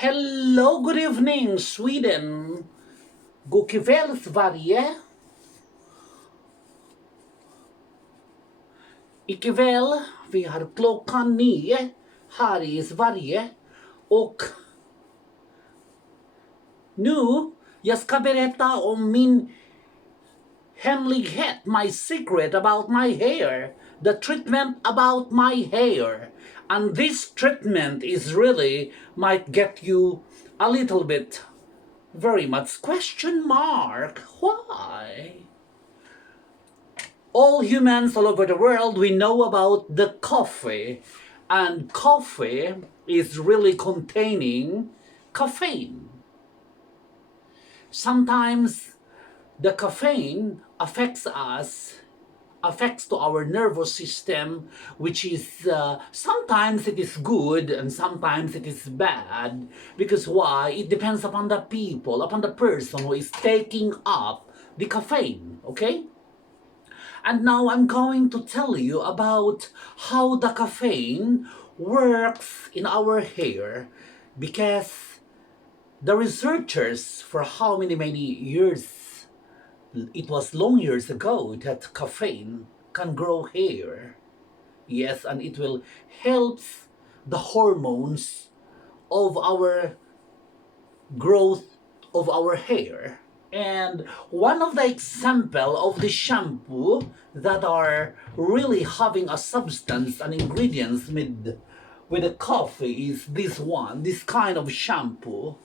Hello, good evening, Sweden. God kväll, Sverige. Ikväll, vi har klockan 9 här i Sverige. Och nu, jag ska berätta om min hemlighet, my secret about my hair. The treatment about my hair. And this treatment is really might get you a little bit very much question mark. Why? All humans all over the world, we know about the coffee. And coffee is really containing caffeine. Sometimes the caffeine affects us, affects to our nervous system, which is sometimes it is good and sometimes it is bad. Because why? It depends upon the people, upon the person who is taking up the caffeine, okay? And now I'm going to tell you about how the caffeine works in our hair, because the researchers for how many years, it was long years ago, that caffeine can grow hair. Yes, and it will help the hormones of our growth of our hair. And one of the example of the shampoo that are really having a substance and ingredients with the coffee is this one, this kind of shampoo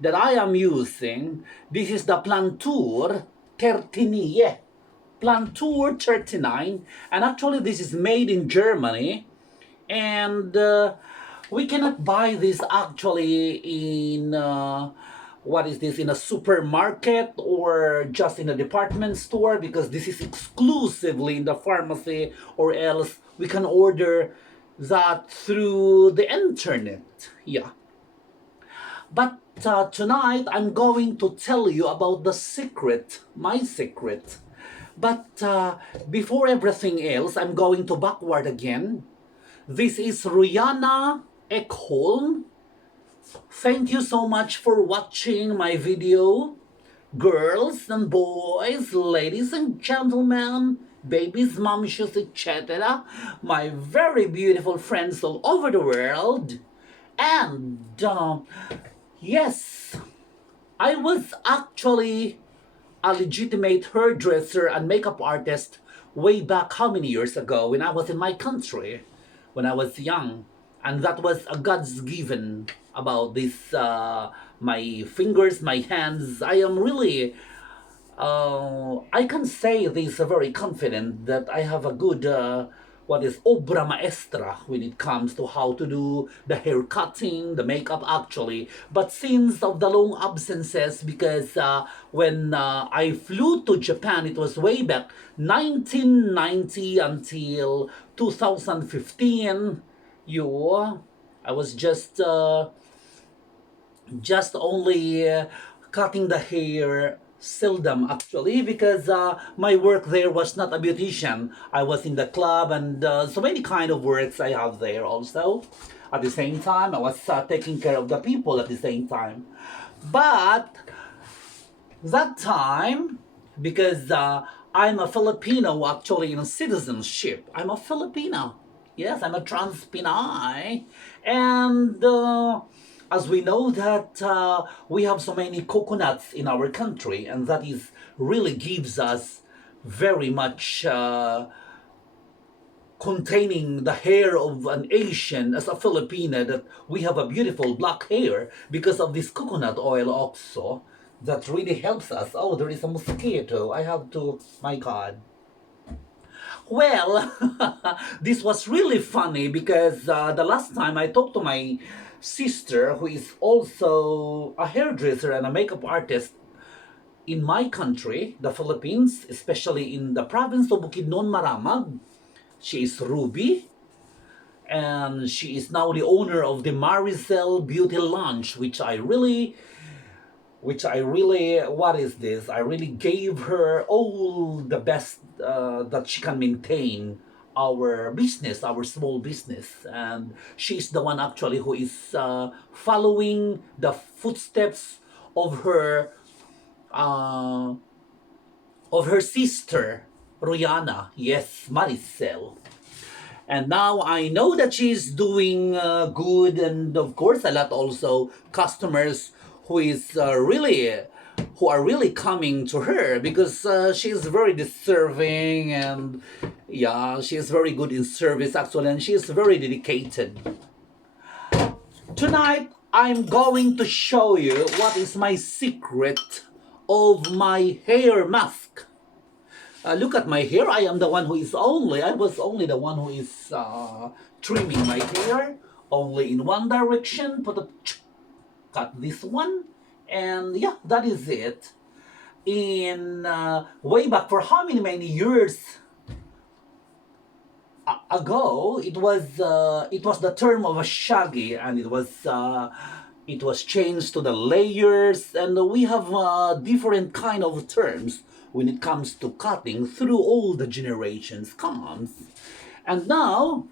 that I am using. This is the Plantur 39. Plantur 39. And actually this is made in Germany. And we cannot buy this actually in what is this, in a supermarket or just in a department store, because this is exclusively in the pharmacy, or else we can order that through the internet. Yeah. But tonight I'm going to tell you about the secret, my secret. But before everything else, I'm going to backward again. This is Rihanna Ekholm. Thank you so much for watching my video. Girls and boys, ladies and gentlemen, babies, moms, etc. My very beautiful friends all over the world. And yes, I was actually a legitimate hairdresser and makeup artist way back how many years ago when I was in my country, when I was young. And that was a God's given about this, my fingers, my hands. I am really, I can say this very confident that I have a good, what is obra maestra when it comes to how to do the hair cutting, the makeup actually. But since of the long absences, because when I flew to Japan, it was way back 1990 until 2015. I was just only cutting the hair seldom actually, because my work there was not a beautician. I was in the club, and so many kind of works I have there also. At the same time, I was taking care of the people at the same time. But that time, because I'm a Filipino actually in citizenship, I'm a Filipino. Yes, I'm a trans Pinay. And as we know that we have so many coconuts in our country, and that is really gives us very much containing the hair of an Asian as a Filipina, that we have a beautiful black hair because of this coconut oil also, that really helps us. Oh, there is a mosquito. I have to, my God. Well, this was really funny because the last time I talked to my sister, who is also a hairdresser and a makeup artist in my country, the Philippines, especially in the province of Bukidnon, Maramag. She is Ruby, and she is now the owner of the Maricel Beauty Lounge, which I really, what is this? I really gave her all the best that she can maintain our business, our small business, and she's the one actually who is following the footsteps of her uh, sister Rihanna. Yes, Maricel. And now I know that she's doing good, and of course a lot also customers who is who are really coming to her because she's very deserving, and yeah, she's very good in service actually, and she's very dedicated. Tonight I'm going to show you what is my secret of my hair mask. Look at my hair. I was only the one who is trimming my hair only in one direction. Cut this one, and yeah, that is it. In way back for how many years ago, it was the term of a shaggy, and it was changed to the layers, and we have different kind of terms when it comes to cutting through all the generations comes. And now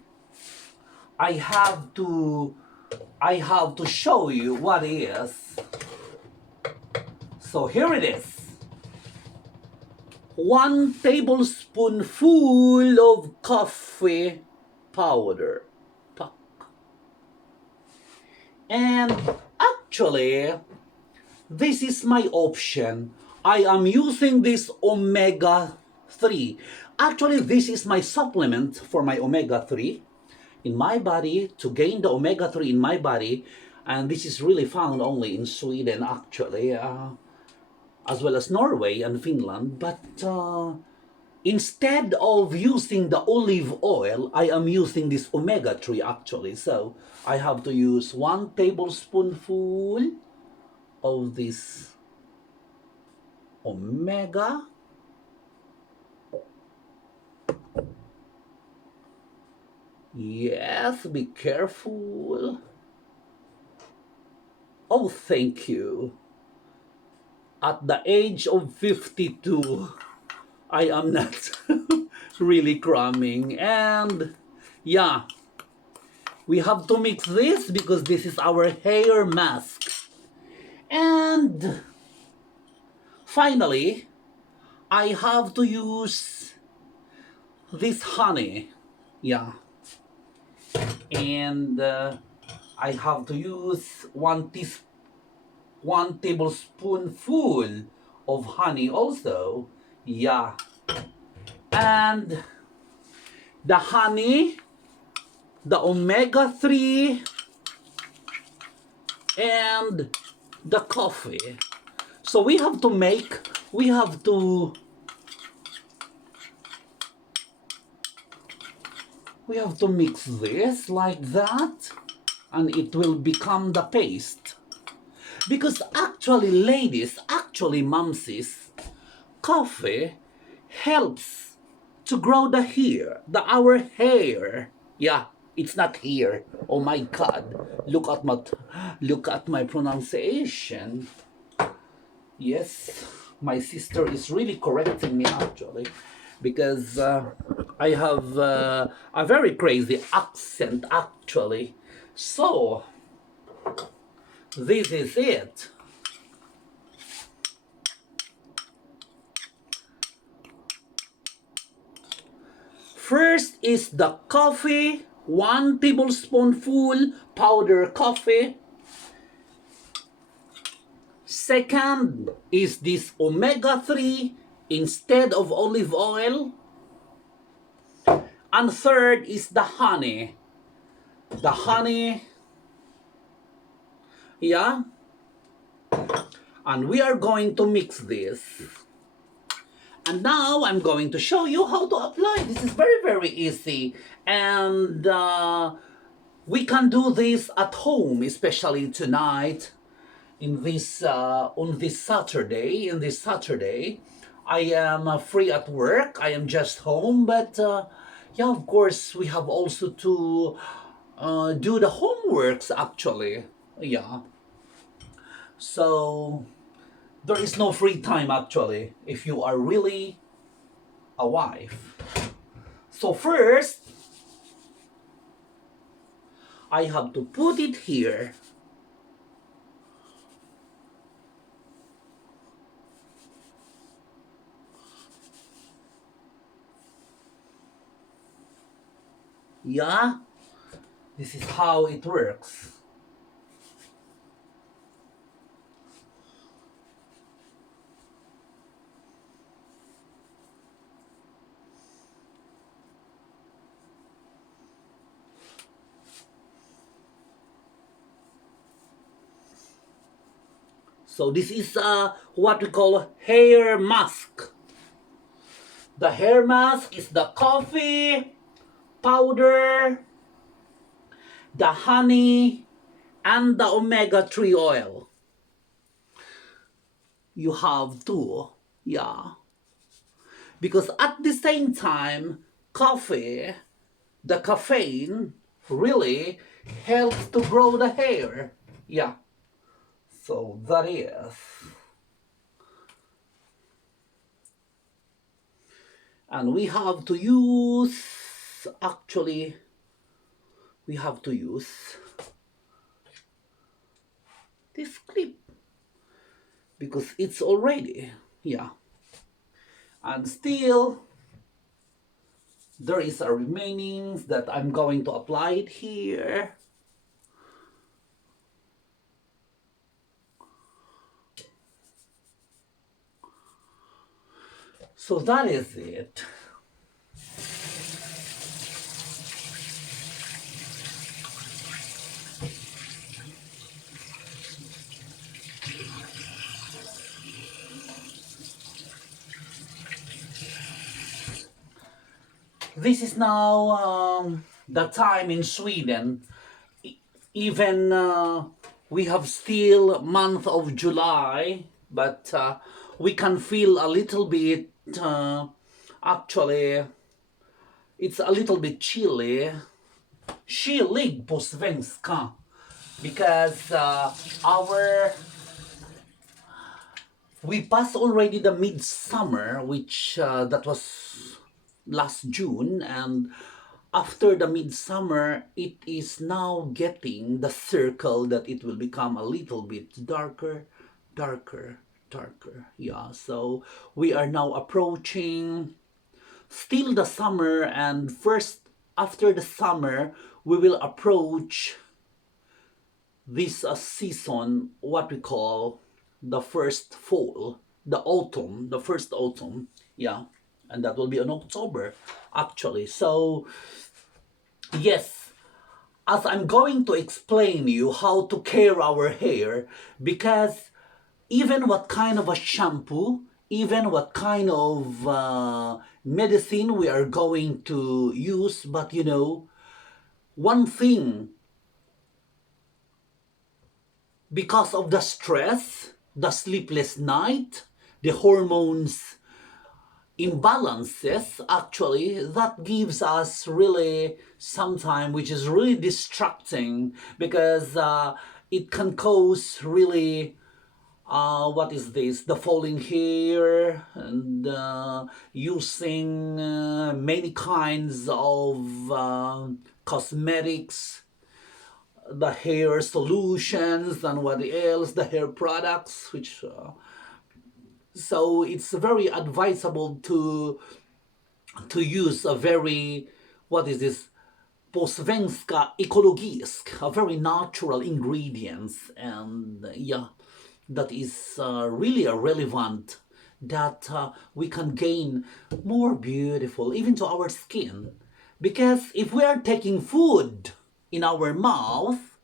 I have to I have to show you what is. So here it is. 1 tablespoonful of coffee powder. And actually, this is my option. I am using this omega 3. Actually, this is my supplement for my omega 3 in my body to gain the omega 3 in my body. And this is really found only in Sweden, actually, as well as Norway and Finland. But instead of using the olive oil, I am using this omega 3 actually. So I have to use 1 tablespoonful of this omega. Yes, be careful. Oh, thank you. At the age of 52, I am not really cramming. And yeah, we have to mix this because this is our hair mask. And finally, I have to use this honey. Yeah. And I have to use 1 tablespoonful of honey also. Yeah. And the honey, the omega 3, and the coffee. So we have to mix this like that, and it will become the paste. Because actually, ladies, actually, momsies, coffee helps to grow our hair. Yeah, it's not here. Oh my God! Look at my pronunciation. Yes, my sister is really correcting me actually, because I have a very crazy accent actually. So this is it. First is the coffee, 1 tablespoonful powder coffee. Second is this omega 3 instead of olive oil. And third is the honey. The honey, yeah. And we are going to mix this. And now I'm going to show you how to apply. This is very, very easy. And we can do this at home, especially tonight in this on this Saturday. In this Saturday, I am free at work. I am just home, but yeah, of course, we have also to do the homeworks actually. Yeah. So there is no free time actually if you are really a wife. So first, I have to put it here. Yeah, this is how it works. So this is what we call hair mask. The hair mask is the coffee, powder, the honey, and the omega-3 oil. You have to, yeah. Because at the same time, coffee, the caffeine, really helps to grow the hair. Yeah. So that is. And we have to use, actually, we have to use this clip because it's already, yeah. And still, there is a remaining that I'm going to apply it here. So that is it. This is now the time in Sweden. Even we have still month of July, but we can feel a little bit. Actually, it's a little bit chilly. Kylig på svenska, because we passed already the midsummer, which that was last June, and after the midsummer, it is now getting the circle that it will become a little bit darker, darker, darker. Yeah, so we are now approaching still the summer, and first after the summer, we will approach this season, what we call the first fall, the autumn, the first autumn, yeah, and that will be in October, actually. So, yes, as I'm going to explain you how to care our hair, because even what kind of a shampoo, even what kind of medicine we are going to use, but you know, one thing, because of the stress, the sleepless night, the hormones imbalances, actually, that gives us really sometime which is really distracting, because it can cause really what is this, the falling hair, and using many kinds of cosmetics, the hair solutions, and what else, the hair products, which so it's very advisable to use a very, what is this, på svenska ekologisk, a very natural ingredients, and yeah, that is really relevant, that we can gain more beautiful even to our skin, because if we are taking food in our mouth,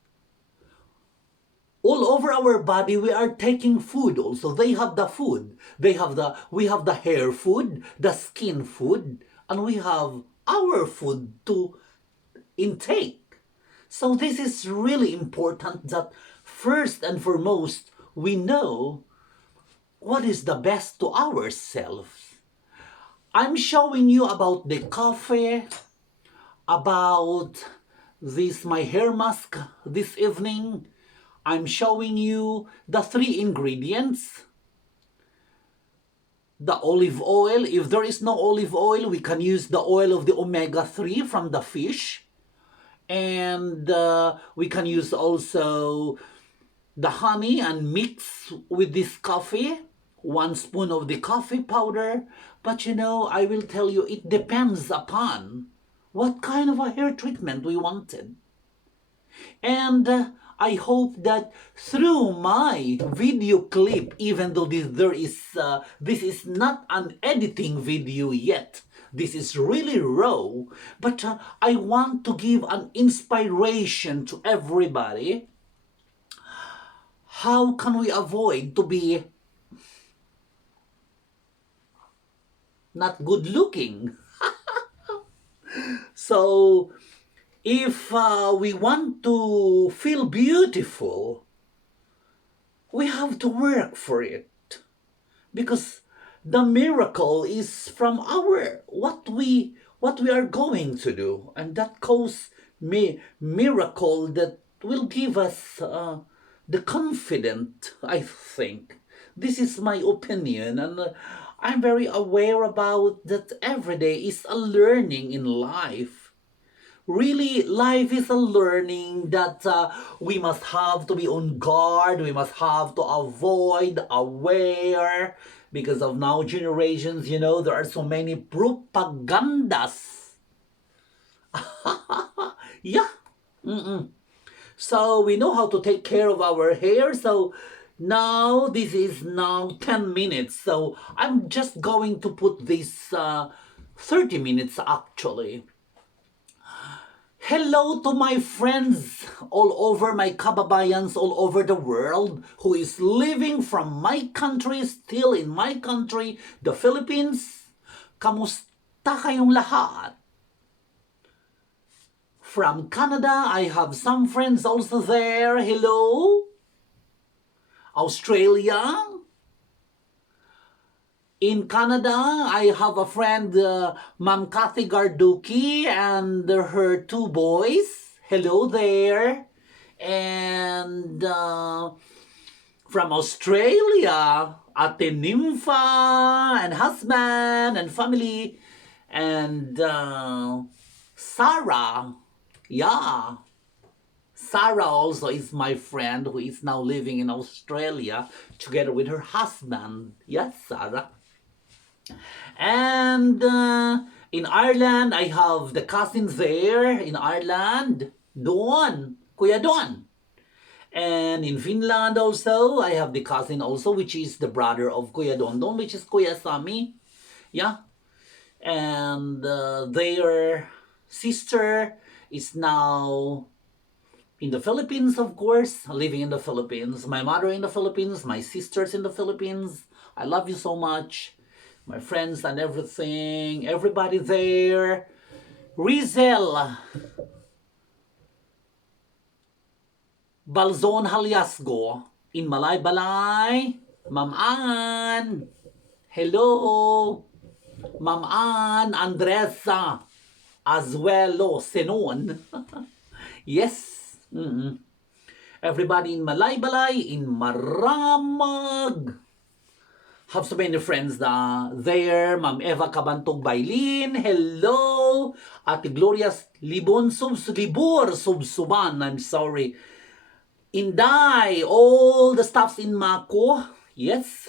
all over our body we are taking food also. They have the food, we have the hair food, the skin food, and we have our food to intake. So this is really important, that first and foremost we know what is the best to ourselves. I'm showing you about the coffee, about this my hair mask this evening. I'm showing you the three ingredients. the olive oil. If there is no olive oil, we can use the oil of the omega-3 from the fish. And we can use also the honey and mix with this coffee, 1 spoon of the coffee powder. But I will tell you, it depends upon what kind of a hair treatment we wanted. And I hope that through my video clip, even though this is not an editing video yet, this is really raw, but I want to give an inspiration to everybody. How can we avoid to be not good looking? So if we want to feel beautiful, we have to work for it, because the miracle is from our what we are going to do, and that cause miracle that will give us the confidence. I think this is my opinion, and I'm very aware about that. Every day is a learning in life. Really, life is a learning that we must have to be on guard, we must have to avoid, aware, because of now generations, there are so many propagandas. Yeah. So we know how to take care of our hair. So now this is now 10 minutes. So I'm just going to put this 30 minutes actually. Hello to my friends all over, my kababayans all over the world who is living from my country, still in my country, the Philippines. Kamusta kayong lahat? From Canada, I have some friends also there. Hello. Australia. In Canada, I have a friend, Ma'am Kathy Garduki, and her 2 boys. Hello there. And from Australia, Ate Nympha and husband and family. And Sarah. Yeah. Sarah also is my friend who is now living in Australia together with her husband. Yes, Sarah. And in Ireland, I have the cousins there in Ireland. Don, Kuya Don. And in Finland also, I have the cousin also, which is the brother of Kuya Don, which is Kuya Sami. Yeah. And their sister is now in the Philippines, of course, living in the Philippines. My mother in the Philippines, my sisters in the Philippines. I love you so much. My friends and everything, everybody there. Rizel, Balzon Haliasgo, in Malay-Balay. Ma'am Ann, hello. Ma'am Ann Andresa, Azuelo Senon. Yes. Everybody in Malay-Balay, in Maramag. Have so many friends there. Ma'am Eva Cabantog Bailin, hello. Ate Gloria Libon Libor Subsuban, I'm sorry. Inday, all the staffs in Mako, yes.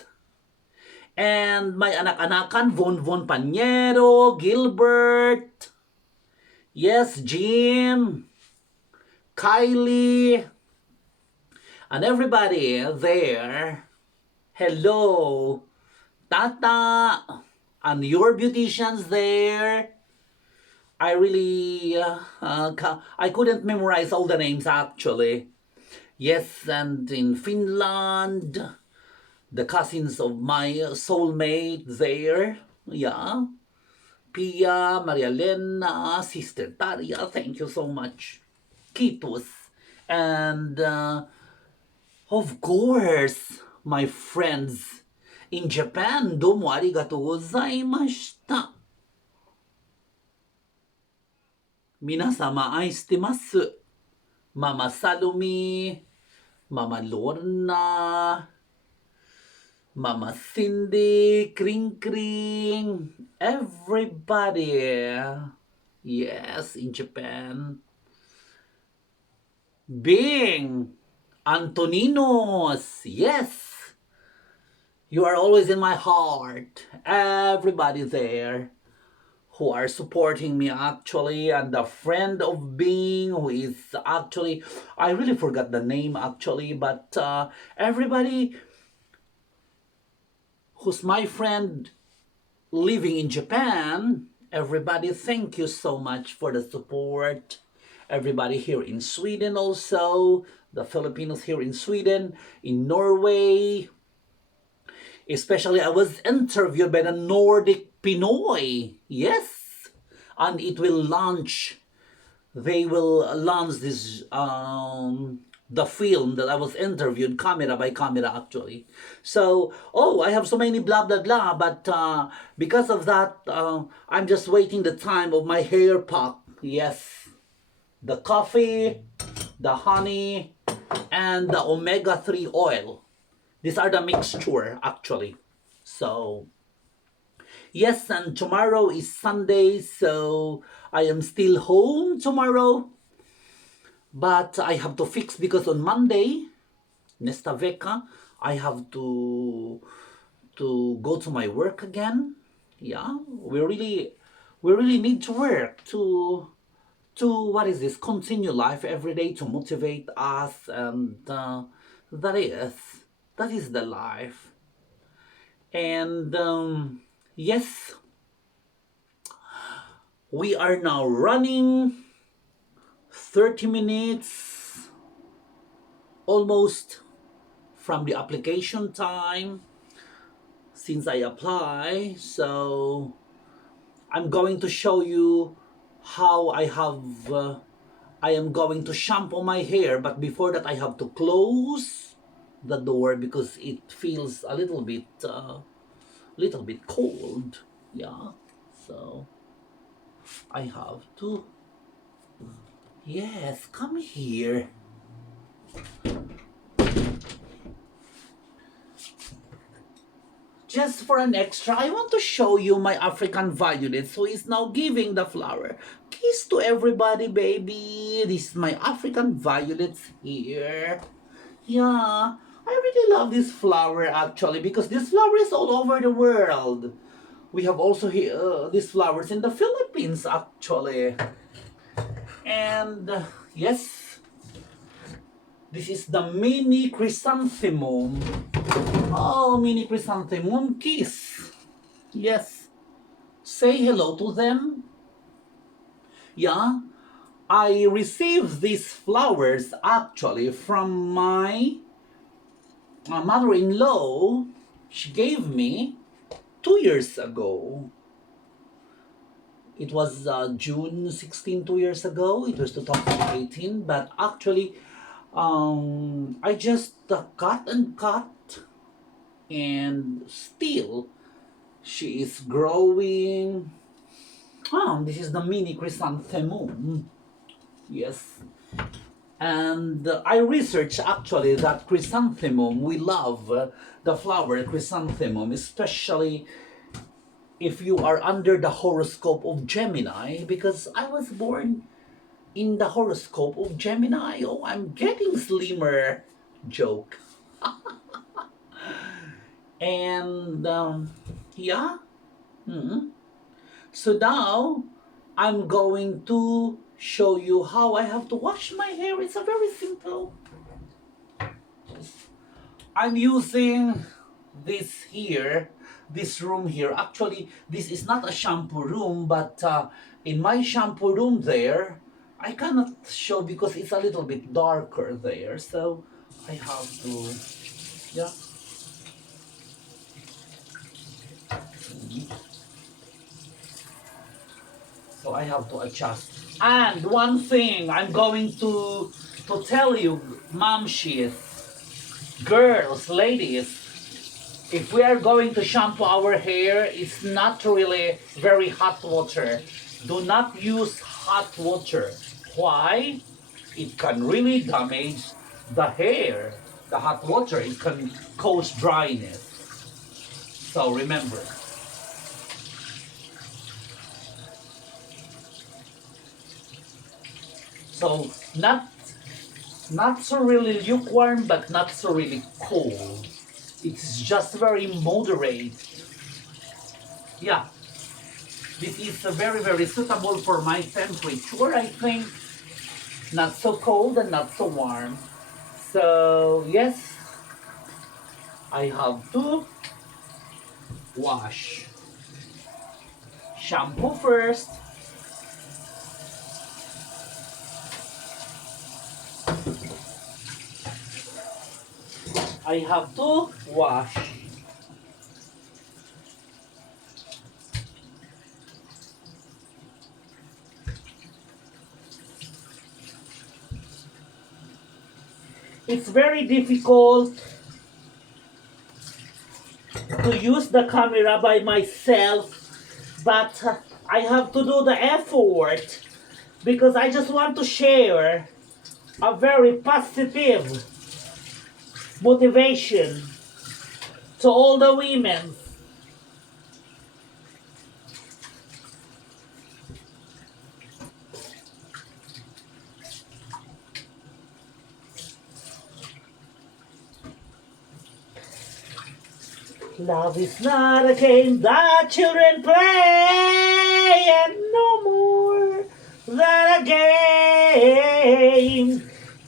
And my anak-anakan, Von Panyero, Gilbert, yes, Jim, Kylie, and everybody there. Hello. Tata, and your beauticians there. I really, I couldn't memorize all the names actually. Yes, and in Finland, the cousins of my soulmate there. Yeah. Pia, Maria Elena, Sister Taria, thank you so much. Kitos. And of course, my friends in Japan, domo arigatou gozaimashita. Minasama aishitemasu. Mama Salome, Mama Lorna, Mama Cindy, Kring Kring, everybody. Yes, in Japan. Bing, Antoninos, yes. You are always in my heart. Everybody there who are supporting me actually, and a friend of Bing who is actually, I really forgot the name actually, but everybody who's my friend living in Japan, everybody, thank you so much for the support. Everybody here in Sweden also, the Filipinos here in Sweden, in Norway. Especially I was interviewed by the Nordic Pinoy. Yes. And it will launch, they will launch this the film that I was interviewed camera by camera actually. So, oh, I have so many blah blah blah, but because of that, I'm just waiting the time of my hair pack. Yes, the coffee, the honey, and the omega-3 oil. These are the mixture actually. So, yes, and tomorrow is Sunday, so I am still home tomorrow. But I have to fix because on Monday, nesta veka, I have to go to my work again. Yeah, we really need to work to what is this? Continue life every day to motivate us, and that is that is the life. And yes, we are now running 30 minutes almost from the application time since I apply. So I'm going to show you how I am going to shampoo my hair, but before that I have to close the door because it feels a little bit cold. Yeah. So I have to, yes, come here. Just for an extra, I want to show you my African violet. So it's now giving the flower. Kiss to everybody, baby. This is my African violets here. Yeah, I really love this flower actually because this flower is all over the world. We have also here these flowers in the Philippines actually. And yes, this is the mini chrysanthemum. Oh, mini chrysanthemum, kiss. Yes. Say hello to them. Yeah. I received these flowers actually from my mother-in-law. She gave me 2 years ago. It was June 16, 2 years ago. It was 2018. But actually, I just cut and cut. And still, she is growing. This is the mini chrysanthemum. Yes. And I researched actually that chrysanthemum, we love the flower chrysanthemum, especially if you are under the horoscope of Gemini, because I was born in the horoscope of Gemini. Oh, I'm getting slimmer. Joke. And yeah. Mhm. So now I'm going to show you how I have to wash my hair. It's a very simple. I'm using this here, this room here. Actually, this is not a shampoo room, but in my shampoo room there, I cannot show because it's a little bit darker there. So I have to, yeah. So I have to adjust. And one thing I'm going to tell you, momshies, girls, ladies, if we are going to shampoo our hair, it's not really very hot water. Do not use hot water. Why? It can really damage the hair. The hot water, it can cause dryness. So remember, so not so really lukewarm, but not so really cold. It's just very moderate. Yeah, this is very suitable for my temperature, I think. Not so cold and not so warm. So yes, I have to wash. Shampoo first. I have to wash. It's very difficult to use the camera by myself, but I have to do the effort because I just want to share a very positive motivation to all the women. Love is not a game that children play, and no more than a game.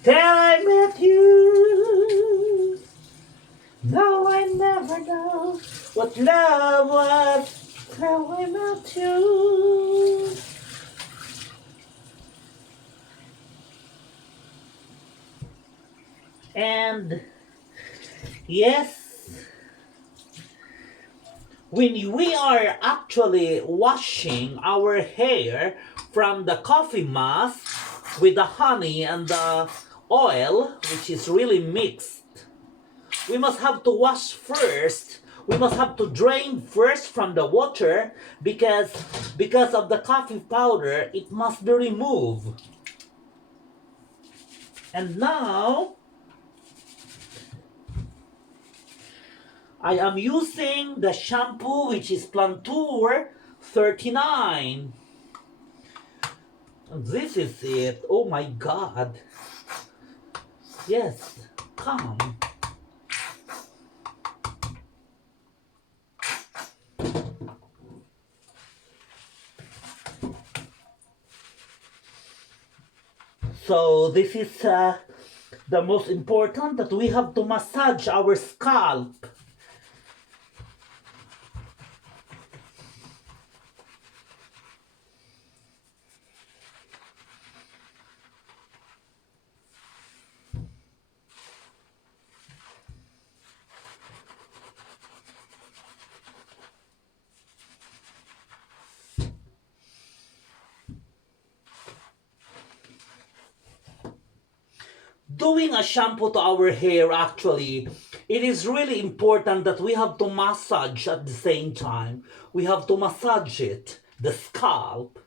Till I met you, no, I never know what love was. Till I met you. And yes, when we are actually washing our hair from the coffee mask with the honey and the oil, which is really mixed, we must have to wash first. We must have to drain first from the water because of the coffee powder, it must be removed. And now I am using the shampoo, which is Plantour 39. This is it. Oh my god. Yes, come. So this is the most important, that we have to massage our scalp. Doing a shampoo to our hair, actually, it is really important that we have to massage at the same time. We have to massage it, the scalp.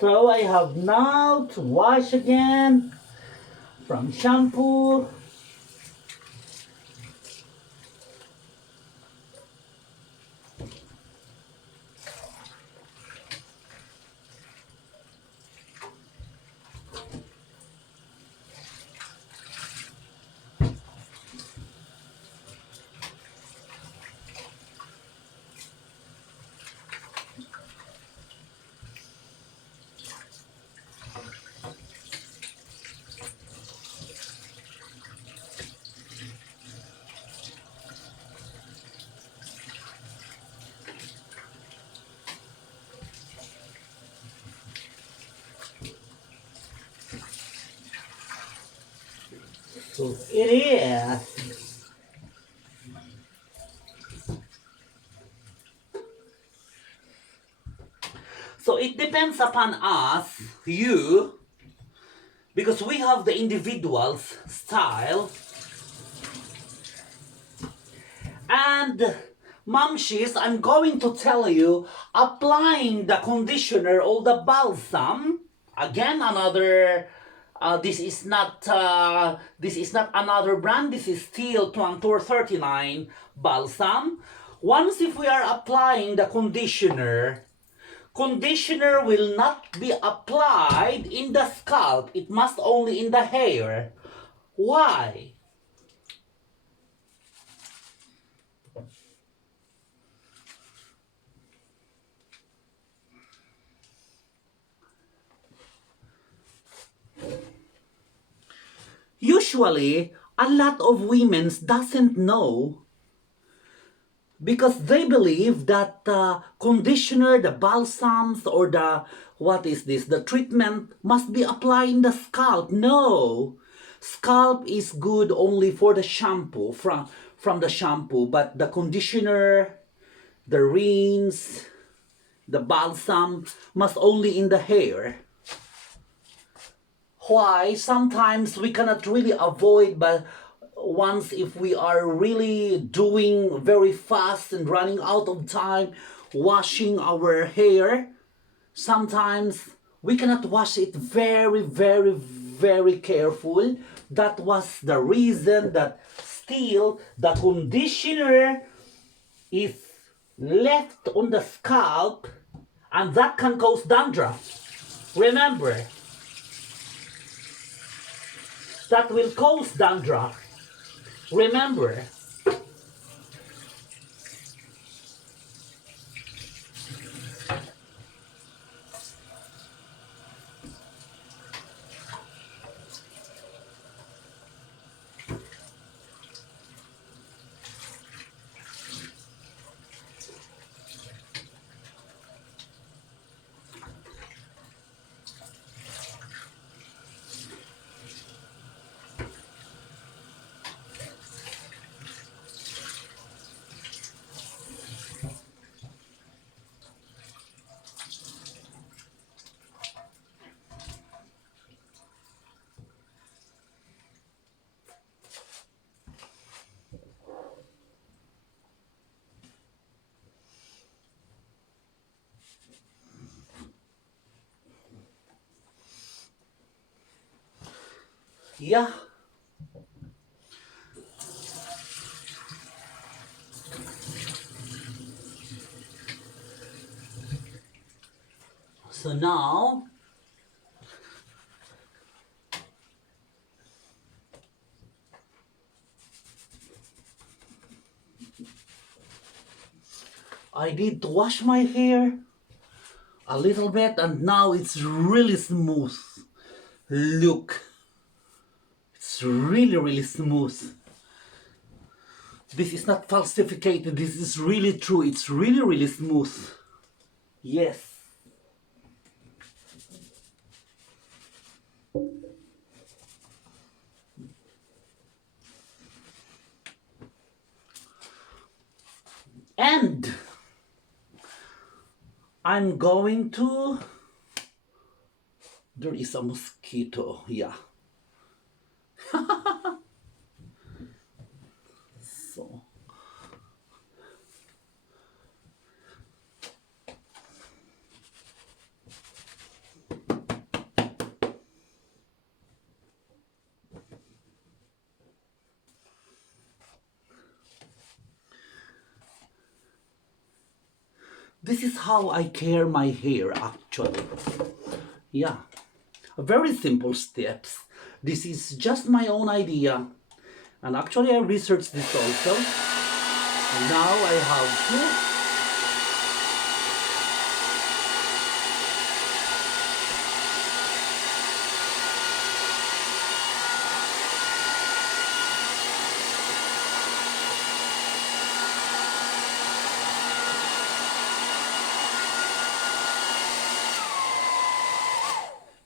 So I have now to wash again from shampoo. So it is. So it depends upon us, you, because we have the individual's style. And Mamshis, I'm going to tell you, applying the conditioner or the balsam, again another, this is not another brand, this is still 2439 balsam. Once if we are applying the conditioner, conditioner will not be applied in the scalp, it must only in the hair. Why? Usually, a lot of women doesn't know because they believe that the conditioner, the balsams, or the, what is this, the treatment must be applied in the scalp. No, scalp is good only for the shampoo, from the shampoo, but the conditioner, the rinse, the balsam must only in the hair. Why? Sometimes we cannot really avoid, but once if we are really doing very fast and running out of time washing our hair, sometimes we cannot wash it very, very, very careful. That was the reason that still the conditioner is left on the scalp, and that can cause dandruff. Remember, that will cause dandruff. Remember. Yeah. So now, I need to wash my hair a little bit, and now it's really smooth. Look, it's really, really smooth. This is not falsificated, this is really true. It's really, really smooth. Yes. And I'm going to, there is a mosquito, yeah. So, this is how I care my hair actually. Yeah, very simple steps. This is just my own idea. And actually I researched this also. And now I have to,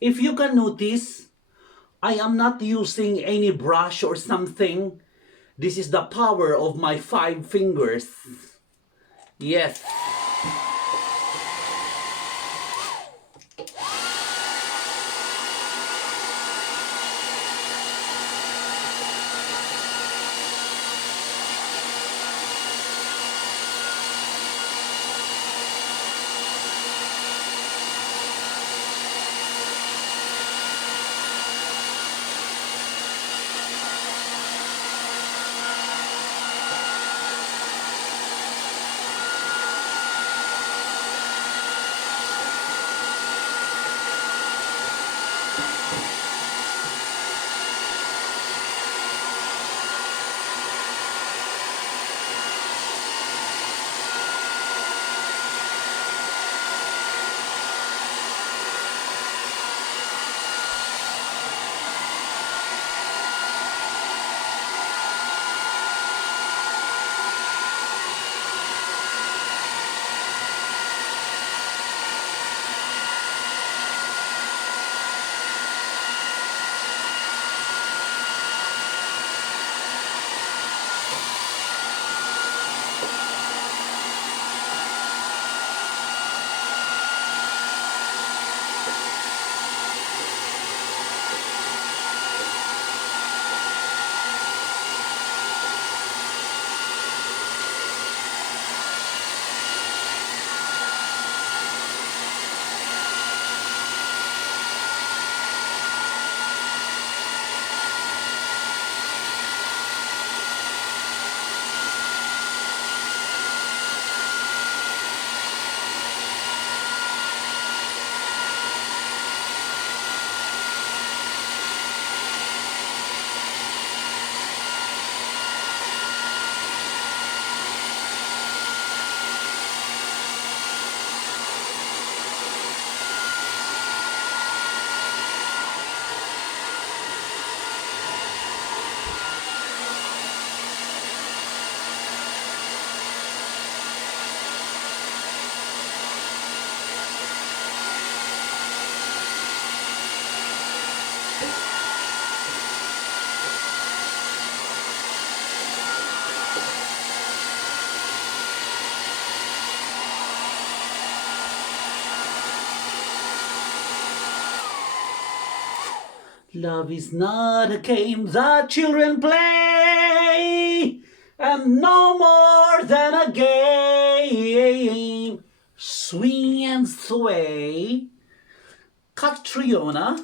if you can notice, I am not using any brush or something. This is the power of my 5 fingers. Yes. Love is not a game that children play, and no more than a game. Swing and sway, Catriona.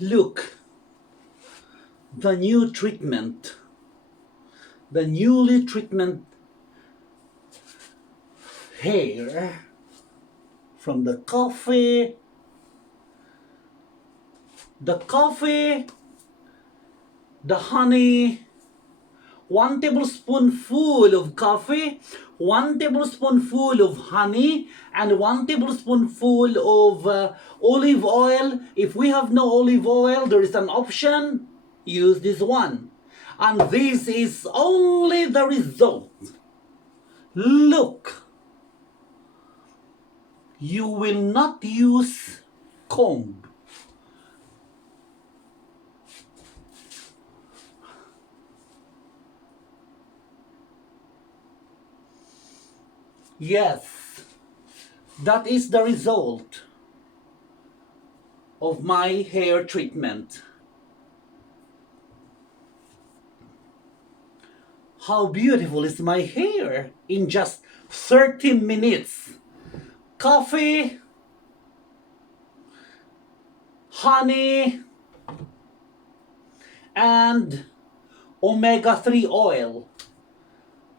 Look, the new treatment, the newly treatment hair from the coffee, the honey, 1 tablespoonful of coffee, 1 tablespoonful of honey, and 1 tablespoonful of olive oil. If we have no olive oil, there is an option. Use this one. And this is only the result. Look, you will not use comb. Yes, that is the result of my hair treatment. How beautiful is my hair in just 30 minutes. Coffee, honey, and omega-3 oil.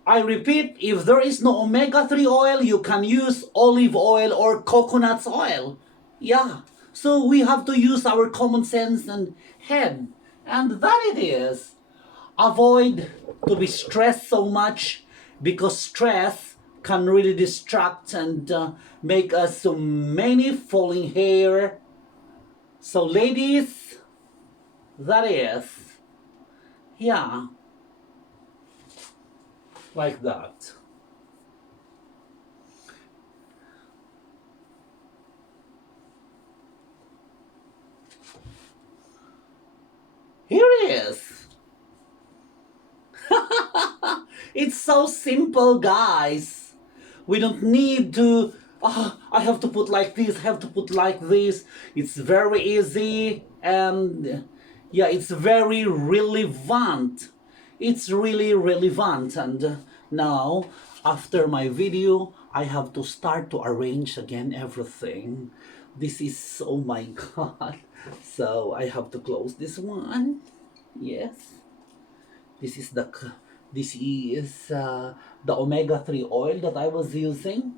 I repeat, if there is no omega-3 oil, you can use olive oil or coconut oil. Yeah, so we have to use our common sense and head. And that it is. Avoid to be stressed so much, because stress can really distract and make us so many falling hair. So ladies, that is. Yeah. Like that. Here it is. It's so simple, guys. We don't need to, I have to put like this, I have to put like this. It's very easy, and yeah, it's very relevant. It's really relevant. And now, after my video, I have to start to arrange again everything. This is, oh my god. So I have to close this one. Yes. This is the omega-3 oil that I was using,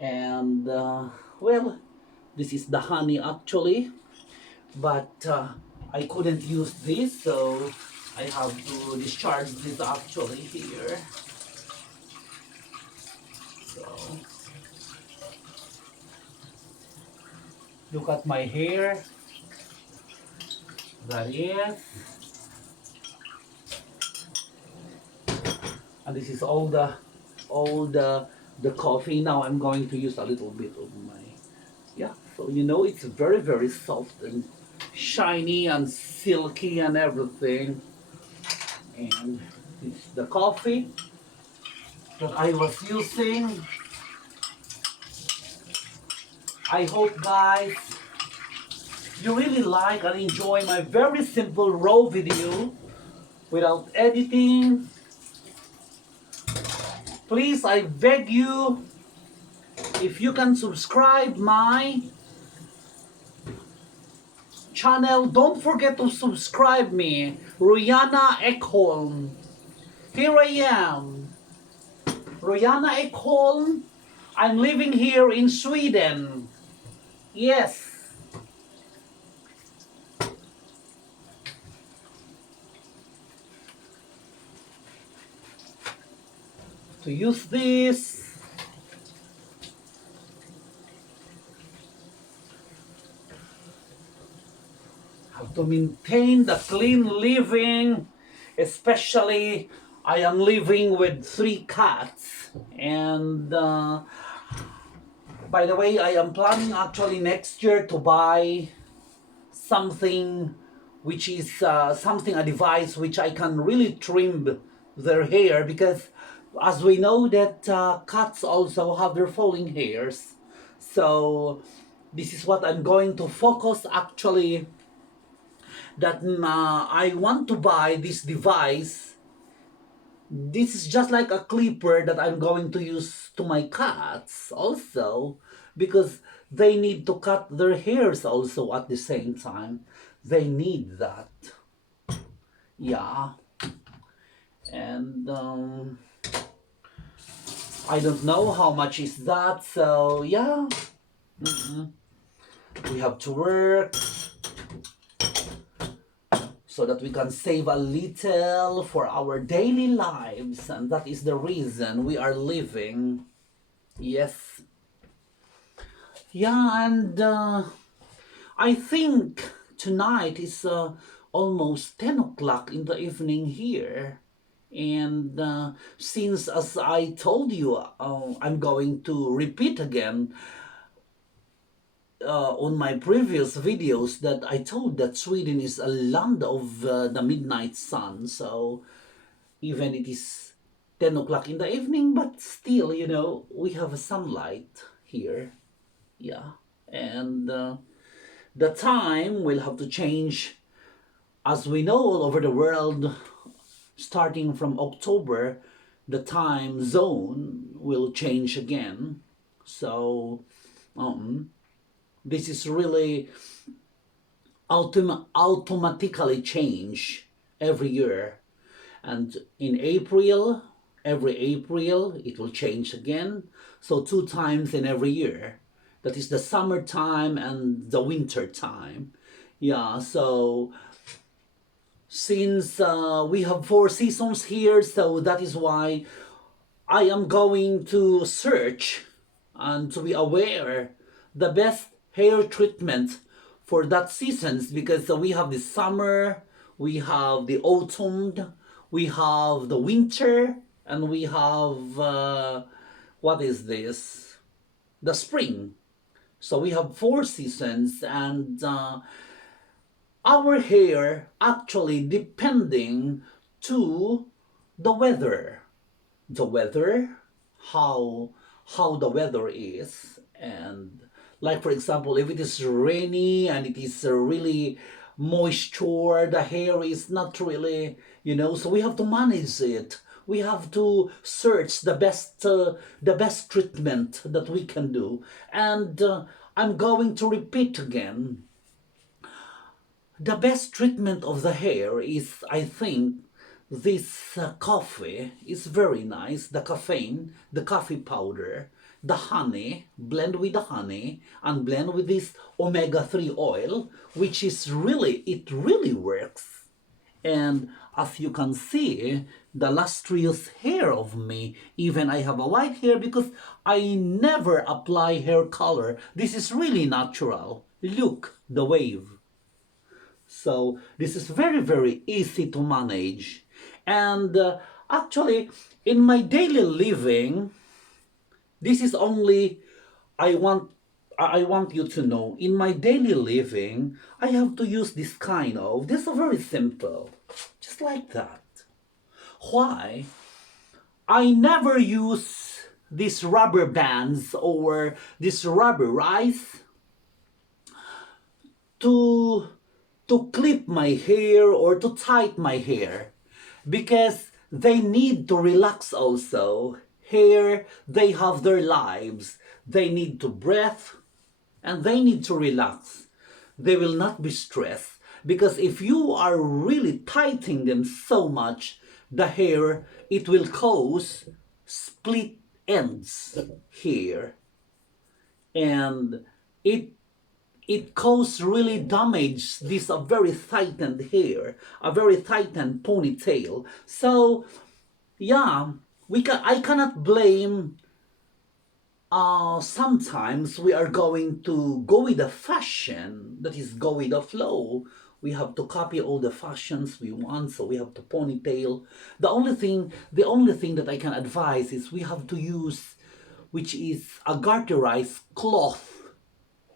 and well, this is the honey actually, but I couldn't use this, so I have to discharge this actually here. So look at my hair. That is, and this is all the coffee. Now I'm going to use a little bit of my, yeah. So it's very very soft and shiny and silky and everything. And it's the coffee that I was using. I hope guys you really like and enjoy my very simple raw video without editing. Please, I beg you, if you can subscribe my channel, don't forget to subscribe me, Rihanna Ekholm. Here I am, Rihanna Ekholm. I'm living here in Sweden. Yes. To use this, how to maintain the clean living, especially I am living with 3 cats. And by the way, I am planning actually next year to buy something which is a device which I can really trim their hair, because as we know that cats also have their falling hairs. So this is what I'm going to focus actually, that I want to buy this device. This is just like a clipper that I'm going to use to my cats also, because they need to cut their hairs also at the same time. They need that. Yeah. And I don't know how much is that, so yeah. We have to work so that we can save a little for our daily lives, and that is the reason we are living. Yes. Yeah, and I think tonight is almost 10 o'clock in the evening here. And since, as I told you, I'm going to repeat again on my previous videos, that I told that Sweden is a land of the midnight sun. So even it is 10 o'clock in the evening, but still, we have sunlight here. Yeah. And the time will have to change, as we know, all over the world. Starting from October, the time zone will change again. So this is really automatically change every year. And in April, every April, it will change again. So 2 times in every year. That is the summertime and the winter time. Yeah, so since we have 4 seasons here, so that is why I am going to search and to be aware the best hair treatment for that seasons, because we have the summer, we have the autumn, we have the winter, and we have what is this? The spring. So we have 4 seasons, and our hair actually depending to the weather. The weather, how the weather is. And like for example, if it is rainy and it is really moisture, the hair is not really, so we have to manage it. We have to search the best treatment that we can do. And I'm going to repeat again, the best treatment of the hair is, I think, this coffee is very nice. The caffeine, the coffee powder, the honey, blend with the honey and blend with this omega-3 oil, which is really, it really works. And as you can see, the lustrous hair of me, even I have a white hair because I never apply hair color. This is really natural. Look, the wave. So this is very, very easy to manage. And actually, in my daily living, this is only, I want I want you to know, in my daily living, I have to use this is very simple, just like that. Why? I never use these rubber bands or this rubber rice to clip my hair or to tight my hair because they need to relax also. Hair, they have their lives. They need to breathe and they need to relax. They will not be stressed because if you are really tightening them so much, the hair, it will cause split ends here, and it cause really damage this a very tightened hair, a very tightened ponytail. So yeah, I cannot blame. Sometimes we are going to go with the fashion, that is, go with the flow. We have to copy all the fashions we want, so we have to ponytail. The only thing that I can advise is we have to use, which is a garterized cloth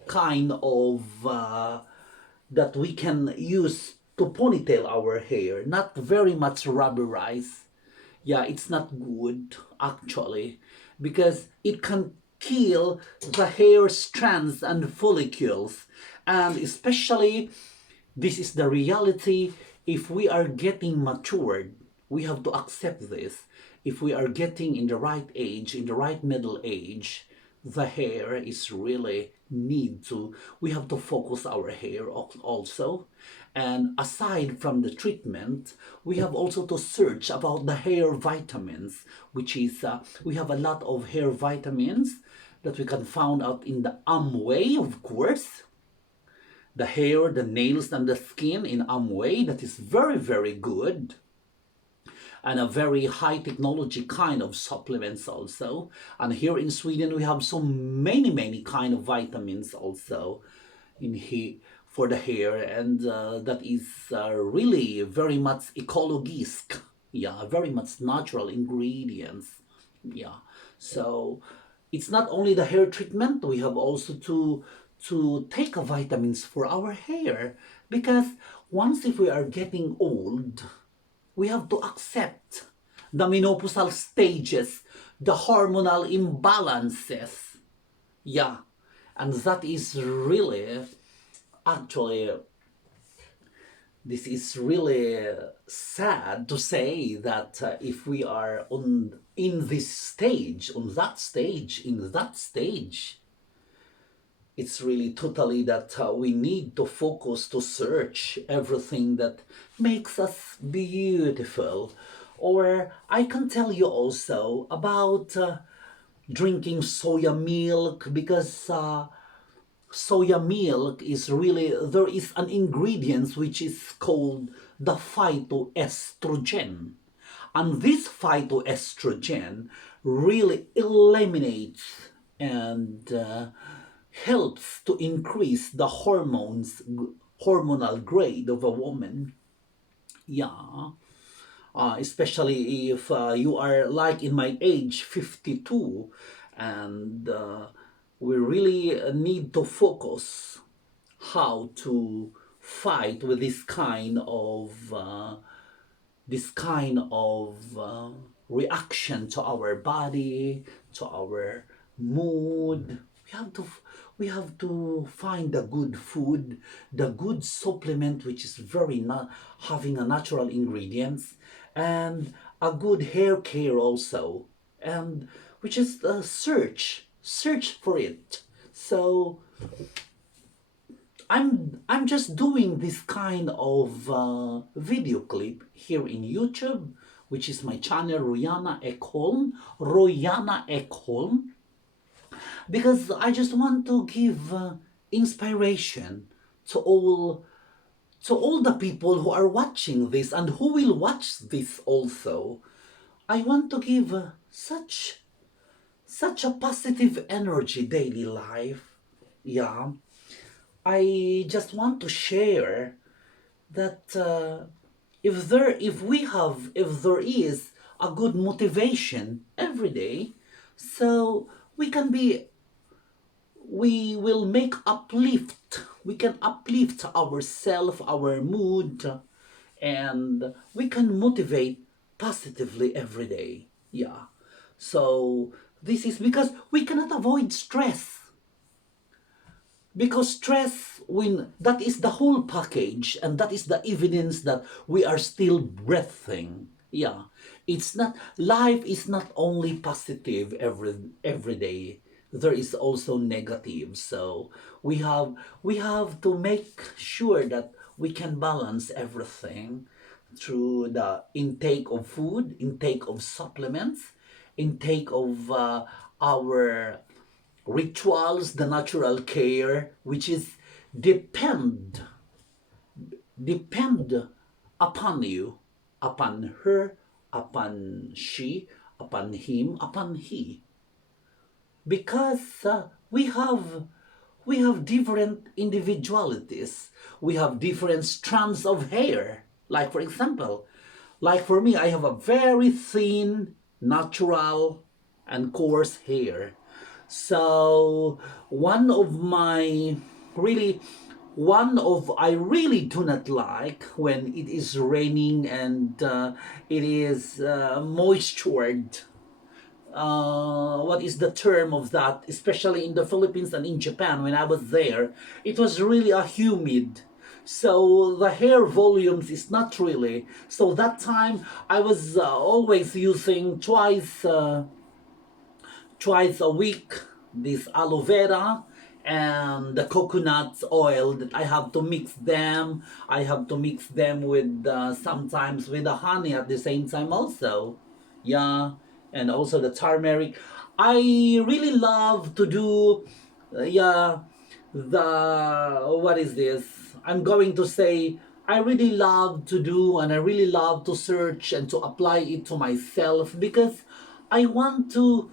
kind of that we can use to ponytail our hair, not very much rubberized. Yeah, it's not good actually because it can kill the hair strands and follicles. And especially, this is the reality, if we are getting matured, we have to accept this. If we are getting in the right age, in the right middle age, the hair is really need to, we have to focus our hair also. And aside from the treatment, we have also to search about the hair vitamins, which is we have a lot of hair vitamins that we can find out in the Amway, of course. The hair, the nails, and the skin in Amway, that is very, very good, and a very high technology kind of supplements also. And here in Sweden we have so many kind of vitamins also in here for the hair, and that is really very much ecologisk. Yeah, very much natural ingredients. Yeah, so it's not only the hair treatment, we have also to take vitamins for our hair, because once if we are getting old, we have to accept the menopausal stages, the hormonal imbalances. Yeah, and that is really, actually, this is really sad to say that if we are on in this stage, on that stage, in that stage, it's really totally that we need to focus to search everything that makes us beautiful. Or I can tell you also about drinking soya milk, because soya milk is really, there is an ingredient which is called the phytoestrogen, and this phytoestrogen really eliminates and helps to increase the hormonal grade of a woman. Yeah, especially if you are like in my age 52, and we really need to focus how to fight with this kind of reaction to our body, to our mood. We have to find the good food, the good supplement, which is very not having a natural ingredients, and a good hair care also, and which is search for it. So I'm just doing this kind of video clip here in YouTube, which is my channel, Royana Ekholm, because I just want to give inspiration to all the people who are watching this and who will watch this also. I want to give such a positive energy daily life. Yeah, I just want to share that if there is a good motivation every day, so we can be we will make uplift we can uplift ourselves, our mood, and we can motivate positively every day. Yeah, so this is because we cannot avoid stress, because stress, when that is the whole package, and that is the evidence that we are still breathing. Yeah, it's not, life is not only positive every day, there is also negative. So we have to make sure that we can balance everything through the intake of food, intake of supplements, intake of our rituals, the natural care, which is depend depend upon you, upon her, upon she, upon him, upon he, because we have different individualities, we have different strands of hair. Like for example, like for me, I have a very thin, natural, and coarse hair. So one of my really one of I really do not like when it is raining and it is moistured. What is the term of that? Especially in the Philippines and in Japan, when I was there, it was really a humid. So the hair volumes is not really. So that time I was always using twice a week this aloe vera and the coconut oil, that I have to mix them. I have to mix them with sometimes with the honey at the same time also. Yeah, and also the turmeric. I really love to do yeah, the what is this? I'm going to say I really love to do, and I really love to search and to apply it to myself, because I want to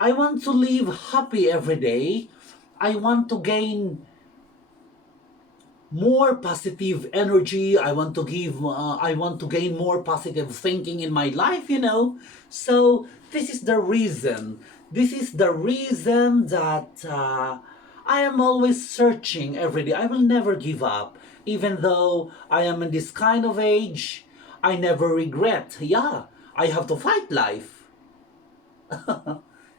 I want to live happy every day. I want to gain more positive energy. I want to gain more positive thinking in my life. So this is the reason that I am always searching every day. I will never give up, even though I am in this kind of age. I never regret. Yeah, I have to fight life.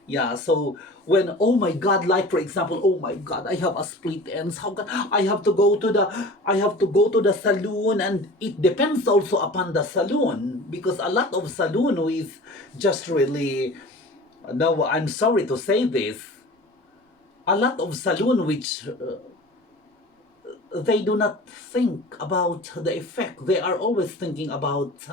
Yeah, so when, oh my God, like for example, oh my God, I have a split ends. How can I have to go to the saloon, and it depends also upon the saloon, because a lot of saloon who is just really, no, I'm sorry to say this, a lot of saloon which they do not think about the effect. They are always thinking about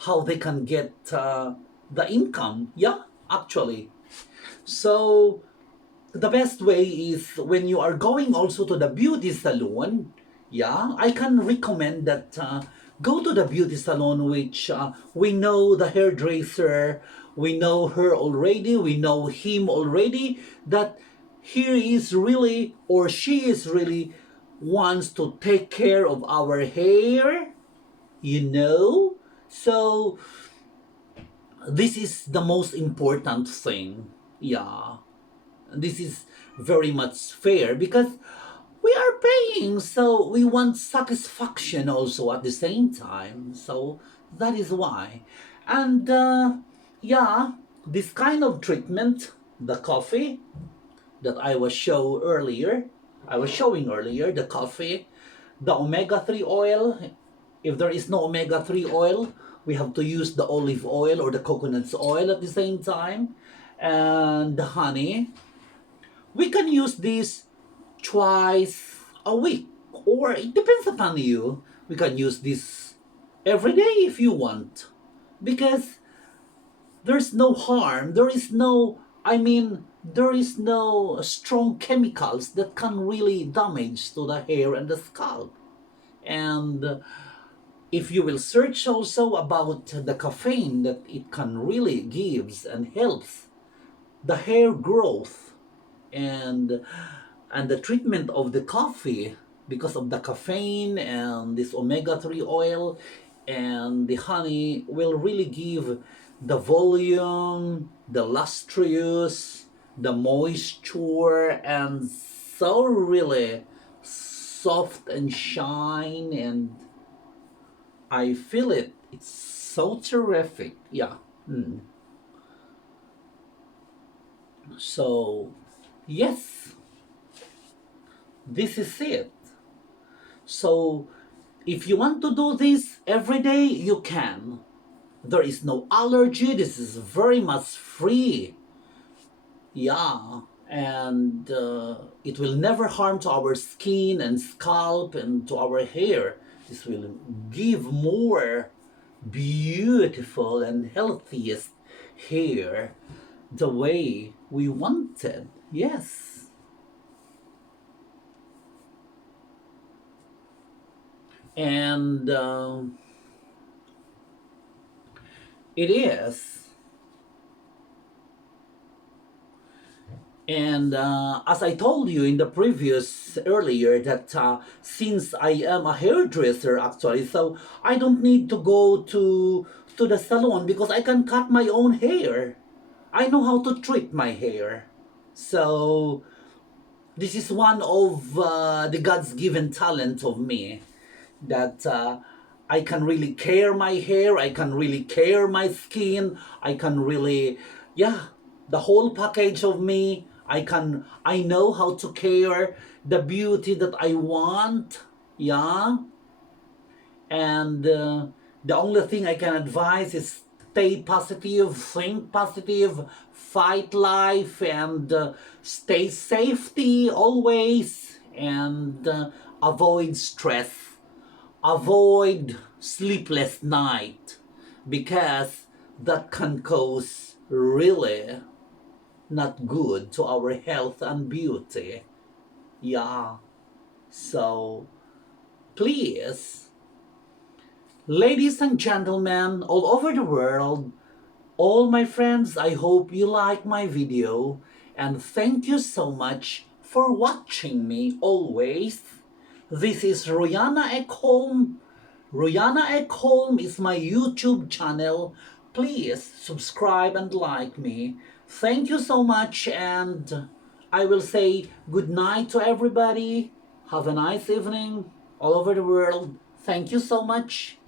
how they can get the income. Yeah, actually. So the best way is when you are going also to the beauty salon. Yeah, I can recommend that go to the beauty salon, which we know the hairdresser, we know her already, we know him already, that he is really, or she is really, wants to take care of our hair. So this is the most important thing. Yeah, this is very much fair, because we are paying, so we want satisfaction also at the same time. So that is why. And yeah, this kind of treatment, the coffee that I was showing earlier, the coffee, the omega-3 oil. If there is no omega-3 oil, we have to use the olive oil or the coconut oil at the same time, and the honey. We can use this twice a week, or it depends upon you. We can use this every day if you want, because there's no harm. There is no, I mean, there is no strong chemicals that can really damage to the hair and the scalp. And if you will search also about the caffeine that it can really gives and helps the hair growth, and the treatment of the coffee, because of the caffeine and this omega-3 oil and the honey will really give the volume, the lustrous, the moisture, and so really soft and shine, and I feel it. It's so terrific. Yeah. Mm. So, yes, this is it. So, if you want to do this every day, you can. There is no allergy. This is very much free. Yeah. And it will never harm to our skin and scalp and to our hair. This will give more beautiful and healthiest hair the way we wanted. Yes. And it is. And as I told you in the previous earlier, that since I am a hairdresser actually, so I don't need to go to the salon because I can cut my own hair. I know how to treat my hair. So this is one of the God's given talent of me, that I can really care my hair, I can really care my skin, I can really, yeah, the whole package of me. I know how to care the beauty that I want, yeah. And the only thing I can advise is stay positive, think positive, fight life, and stay safety always, and avoid stress, avoid sleepless night, because that can cause really not good to our health and beauty. Yeah. So please, ladies and gentlemen all over the world, all my friends, I hope you like my video, and thank you so much for watching me always. This is Royana Ekholm. Royana Ekholm is my YouTube channel. Please subscribe and like me. Thank you so much, and I will say good night to everybody. Have a nice evening all over the world. Thank you so much.